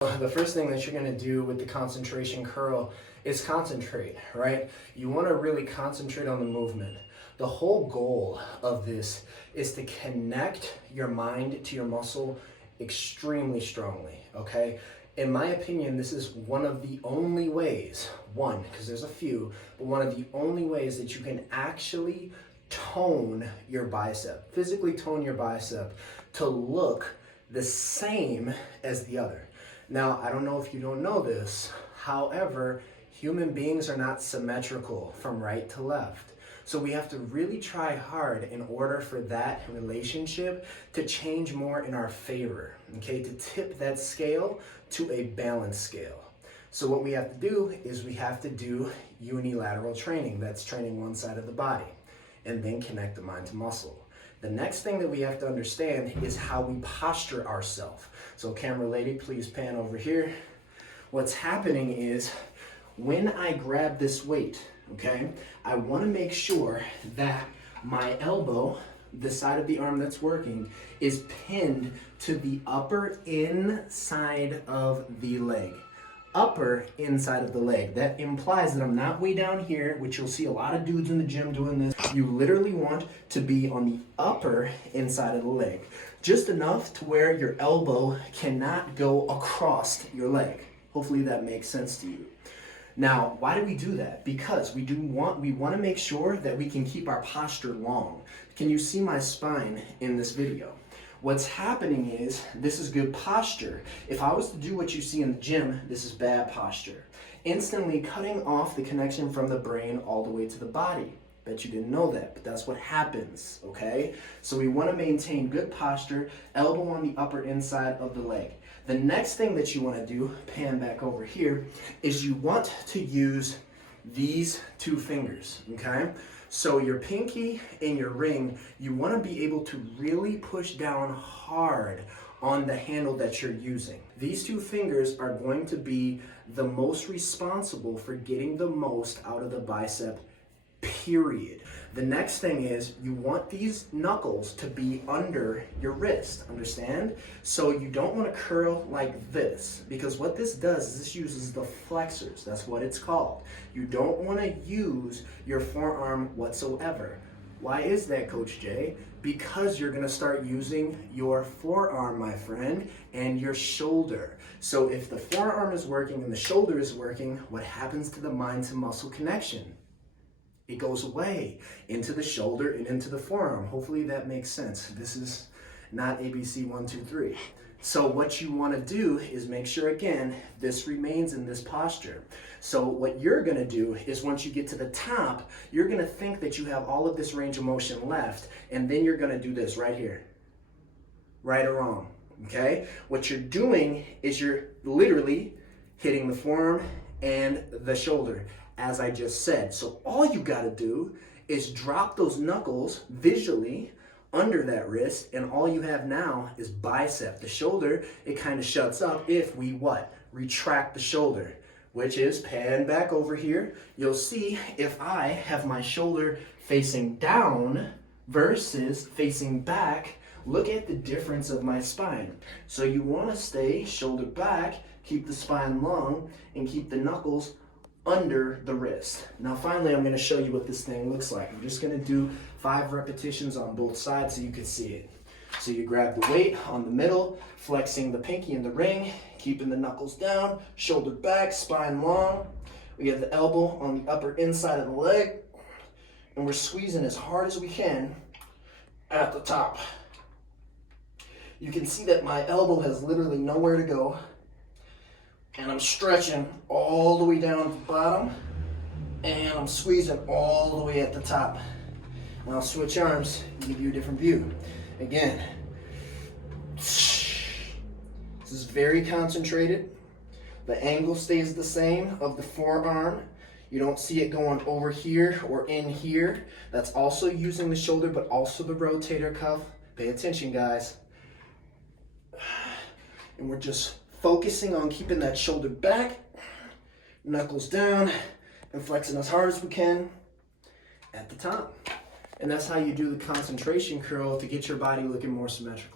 The first thing that you're going to do with the concentration curl is concentrate, right? You want to really concentrate on the movement. The whole goal of this is to connect your mind to your muscle extremely strongly, okay? In my opinion, this is one of the only ways, because there's a few, but one of the only ways that you can actually tone your bicep, physically tone your bicep to look the same as the other. Now, I don't know if you don't know this, however, human beings are not symmetrical from right to left. So we have to really try hard in order for that relationship to change more in our favor, okay? To tip that scale to a balanced scale. So what we have to do is we have to do unilateral training. That's training one side of the body, and then connect the mind to muscle. The next thing that we have to understand is how we posture ourselves. So camera lady, please pan over here. What's happening is when I grab this weight, okay, I want to make sure that my elbow, the side of the arm that's working, is pinned to the upper inside of the leg. Upper inside of the leg. That implies that I'm not way down here, which you'll see a lot of dudes in the gym doing this. You literally want to be on the upper inside of the leg. Just enough to where your elbow cannot go across your leg. Hopefully that makes sense to you. Now, why do we do that? Because we want to make sure that we can keep our posture long. Can you see my spine in this video? What's happening is, this is good posture. If I was to do what you see in the gym, this is bad posture. Instantly cutting off the connection from the brain all the way to the body. Bet you didn't know that, but that's what happens, okay? So we want to maintain good posture, elbow on the upper inside of the leg. The next thing that you want to do, pan back over here, is you want to use these two fingers, okay? So your pinky and your ring, you want to be able to really push down hard on the handle that you're using. These two fingers are going to be the most responsible for getting the most out of the bicep, period. The next thing is you want these knuckles to be under your wrist, understand? So you don't want to curl like this, because what this does is this uses the flexors. That's what it's called. You don't want to use your forearm whatsoever. Why is that, Coach Jay? Because you're going to start using your forearm, my friend, and your shoulder. So if the forearm is working and the shoulder is working, what happens to the mind to muscle connection? It goes away into the shoulder and into the forearm. Hopefully that makes sense. This is not ABC 1, 2, 3. So what you want to do is make sure, again, this remains in this posture. So what you're going to do is once you get to the top, you're going to think that you have all of this range of motion left, and then you're going to do this right here. Right or wrong, okay? What you're doing is you're literally hitting the forearm and the shoulder, as I just said. So all you got to do is drop those knuckles visually under that wrist, and all you have now is bicep. The shoulder, it kind of shuts up if we what? Retract the shoulder, which is pan back over here. You'll see if I have my shoulder facing down versus facing back, look at the difference of my spine. So you want to stay shoulder back, keep the spine long, and keep the knuckles under the wrist. Now finally, I'm going to show you what this thing looks like. I'm just going to do 5 repetitions on both sides so you can see it. So you grab the weight on the middle, flexing the pinky and the ring, keeping the knuckles down, shoulder back, spine long. We have the elbow on the upper inside of the leg, and we're squeezing as hard as we can at the top. You can see that my elbow has literally nowhere to go, and I'm stretching all the way down to the bottom, and I'm squeezing all the way at the top. Now I'll switch arms and give you a different view. Again, this is very concentrated. The angle stays the same of the forearm. You don't see it going over here or in here. That's also using the shoulder, but also the rotator cuff. Pay attention, guys. And we're just focusing on keeping that shoulder back, knuckles down, and flexing as hard as we can at the top. And that's how you do the concentration curl to get your body looking more symmetrical.